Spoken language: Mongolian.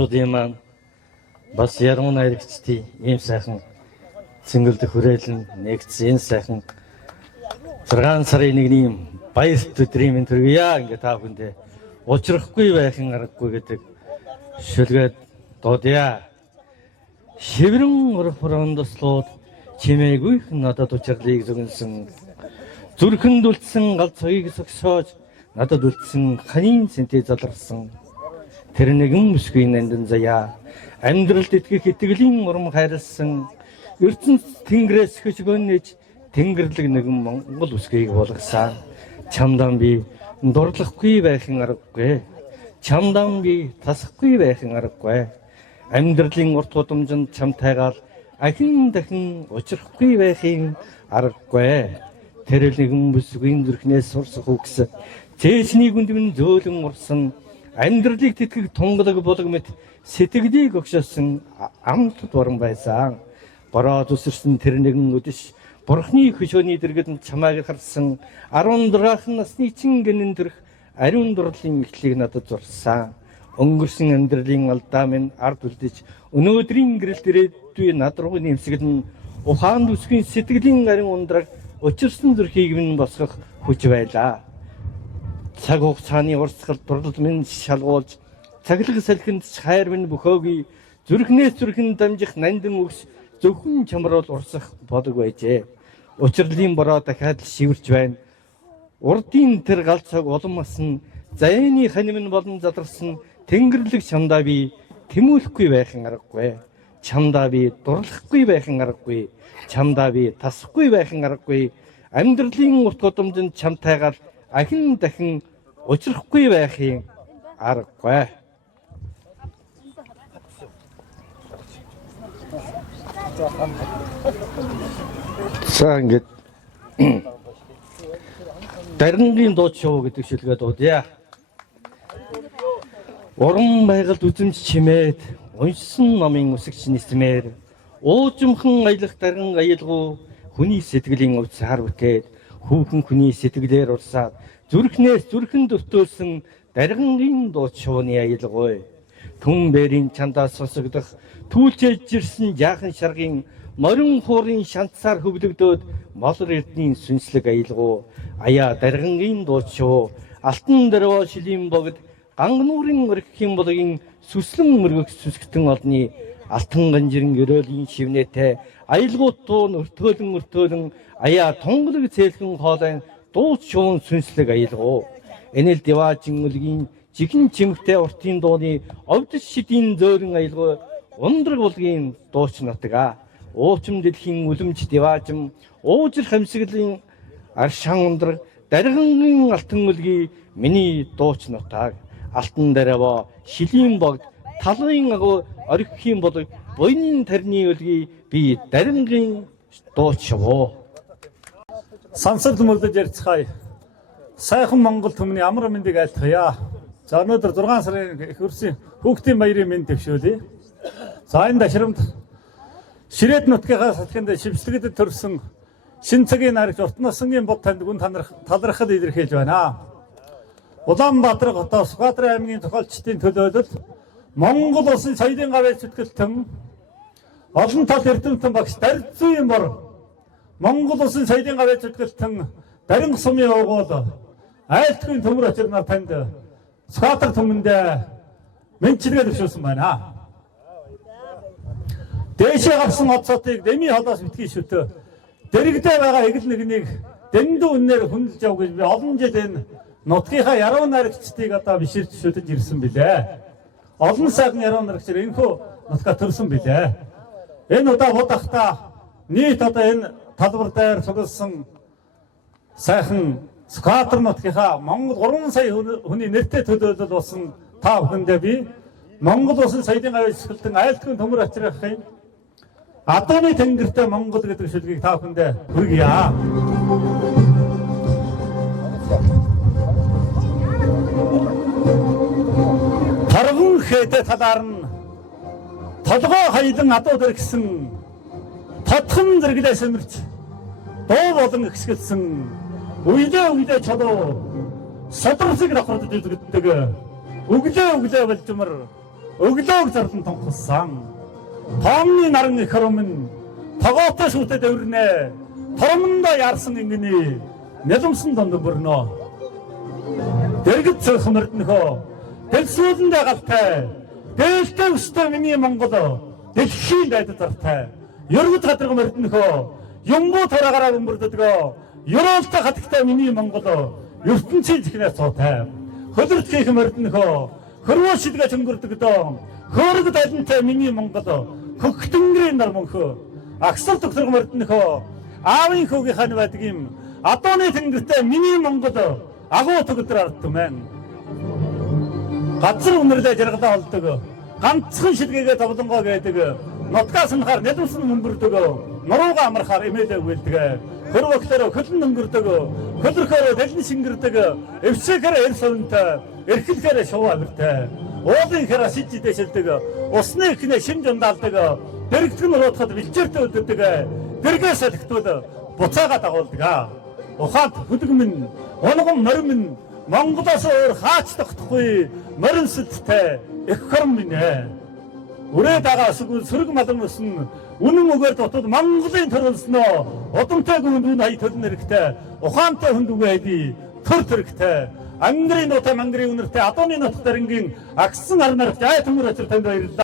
монголчуудын маань бас ярмын аярагчдын ийм сайхан цэнгэлдэх хүрээлэн нэгдсэн энэ сайхан 6 сарын 1-ний баярт өдрийн мэнд хүргье. Ингээ та бүхэндээ учрахгүй байхын аргагүй гэдэг шүлгээд дуудъя. Шиврэн урфрандслууд чимээгүйх надад учрлыг зөвгөнсөн. Зүрхэнд үлдсэн галт цагийг согсоож надад үлдсэн ханийн сэнтэй заларсан. Тэр нэгэн бүсгүй нандин заяа. Амьдралд итгэх итгэлийн урам хайрлсан. ертөнц тэнгэрээс хөшгөнөж тэнгэрлэг нэгэн Монгол бүсгүйг болгосон. Чамдан би дурлахгүй байхын аргагүй. Чамдан би тасахгүй байхын аргагүй. Амьдралын урт удамжинд чамтайгаал ахин дахин учрахгүй байхын аргагүй. Тэр нэгэн бүсгүйн зүрхнээс сурсах үгс. Цээсний гүндмэн зөөлөн урсан. Амьдралыг тэтгэх тунгалаг болог мэт сэтгэлийг өгшөөсөн амт дуран байсан. Бороод өсөрсөн тэр нэгэн өдөш Бурхны хөшөөний дэргэд чамайг харсан 16 насны чин гэнэн төрх ариун дурлалын эхлэлийг надад зурсан. Өнгөрсөн амьдралын алдаа минь ард үлдэж өнөөдрийн гэрэл дээрээ над руу нэмсгэлэн ухаанд үсгийн сэтгэлийн ариун ундраг учирсан зүрхийг минь босгох хүч байлаа. Цаг хугацааны урсгал дурлал минь шалгуулж цаглаг салхинд хайр минь бөхөөгүй зүрхнээс зүрхэнд дамжих нандин өгс зөвхөн чамрал урсах бодог байжээ. Учирлын бороо дахиад шивэрч байна. Урдын тэр галцаг улам масан заяаны ханим нь болон задарсан тэнгэрлэг чамдаа би тэмүүлэхгүй байхын аргагүй. Чамдаа би дурлахгүй байхын аргагүй. Чамдаа би тасахгүй байхын аргагүй. Амьдралын урт удамжинд чамтайгаал ахин дахин учрахгүй байхын аргагүй. За ингээд дарингийн дууд шоу гэдэг шүлгээ дуудъя. Уран байгальд үзэмж чимээд уншсан номын үсэгч нисмээр уужимхан аялах дарин аялгуу хүний сэтгэлийн өвц хар бүтээд хүүхэн хүний сэтгэлээр урсаад зүрхнээс зүрхэнд өвтөөлсөн дарингийн дууд шууны аялгуу түн бэрийн чандаас сонсогдох түлчээж жирсэн жаахан шаргын морин хуурын шантсаар хөвлөгдөөд молор эрдний сүнслэг аялгуу аяа даргангийн дууд шуу алтан дөрвөө шилийн богд гангнуурын өргөхийн болгын сүслэн мөргөх сүсгтэн олны алтан ганжирын өрөөлийн шивнэтэй аялгуут дуун өртөөлөн аяа тунгалаг цээлхэн хоолой дууд шуун сүнслэг аялгуу энэл диваажин үлгийн жигэн чимэгтэй уртын дууны овдос шидийн зөөрөн аялгуу ундраг булгийн дууч нотга уучим дэлхийн үлэмж диваажим уужир хамсгалын аршаан ундраг даргангийн алтан үлгий миний дууч нотаг алтан дээрээ шилийн богд талын агуу оргихийн болог буйны тарны үлгий би даргангийн дууч шавуу. Сансар төмөлдөж ярьцгаая. Сайхан Монгол түмний амар мэндийг айлтгая. За өнөөдөр 6 сарын их өрсийн хүүхдийн баярын мэнд төвшөөлье. За энэ дашрамд Ширээд нутгийнхаа салхинд шивслэгдэд төрсөн шин цагийн наригч урт насны бод танд гүн талархал илэрхийлж байна. Улаанбаатар хотоо Сүхбаатар аймгийн зохиолчдын төлөөлөлд Монгол улсын соёлын гавьяа зүтгэлтэн олон тал эрдэмтэн багш Дарзүйн бор Монгол улсын соёлын гавьяа зүтгэлтэн Дарин сумын уугуул айлтгын төмөр очирнаар танд Сүхбаатар түмэндээ мэнчилгээ төвшүүлсэн байна. Дээшээ гарсан одцоотыг дэми холоос битгий шүтээ. Дэрэгдээ байгаа эгэл нэгнийг дэндүү үнээр хүндэлж яв гэж би олон жил энэ нутгийнхаа яруу найрагчдыг одоо биширч шүтэж ирсэн билээ. Олон сайхан яруу найрагчид энэхүү нутгаа төрсөн билээ. Энэ удаа будахта нийт одоо энэ талбар дээр цугласан сайхан Сүхбаатар нутгийнхаа Монгол 3 сая хүний нэртэй төлөөлөл болсон та бүхэндээ би Монгол улсын соёлын гавьяа зүтгэлтэн айлтгын төмөр очрохын Адууны тэнгэртэй Монгол гэдэг шүлгийг та бүхэндээ хүргье. Тарган хээдэ талаар нь толгой хаялан адуу дэргсэн тодхон зэрэглээ сэмэрч дуу болон ихсгэлсэн үедээ чулуу садарсыг давхардж үзэгддэг өглөө болжмөр өглөөг зарлан тунхсан тоомны наран их хөрөмн тогоотой шүтэ дэврнэ торомондоо яарсан ингэний нэлэмсэн донд бүрнө дэргэд цөх мөрднөхөө дэлсүүлэндээ галтай дээлтэй өстэй миний Монгол дэлхийн дайд зартай ерөд хадраг мөрднөхөө юмбуу тараагараа өмөрдөгөө ерөөлтэй хатагтай миний Монгол ертөнцийн зихнээс цуутай хөдөрт хийх мөрднөхөө хөрвөө шидгэж өнгөрдөгдөө хөөрөг дайдантай миний Монгол хөгтөнгөрийн нар мөнхөө аксал төгсөрг мөрднөхөө аавын хүүгийн хань байдаг юм адууны тэнгэртэй миний Монгол агуу төгдөр ардтумэн газар үнэрлээ жаргалаа олдог ганцхан шилгээгээ тавлангоо гэдэг нутгаас нь хар нэлмсэн мөнгөрдөг нурууга амархаар эмээлээ үлдэг хөрвөгтөрөө хөлн өнгөрдөг хөлрөхөөрөө дэлэн шингэрдэг эвсэхээр эрсөнтэй эрхлэхээр шуваа бэртэй уулын хэрэг сижи дэшэлдэг усны ихнэ шин жундаалдаг дэрэгдгэн руудахад бэлчээртэй өддөг дэргээс тэгтүүд буцаага дагуулдаг ухаанд хөдөгмөн унган морин Монголоос өөр хаач тогтохгүй морин сүдтэй их хорм минь үрээ дагаа сөрөг малан өснө үнэн үгээр дотоод Монголын төрөлснөө удамтай гүн хай төлн хэрэгтэй ухаантай хүндүгэ айди төр төрхтэй ангарын нутаа мангарын үнэртэй адууны нутаг дарингийн агсан арнарт ай төмөр очир танд баярлалаа.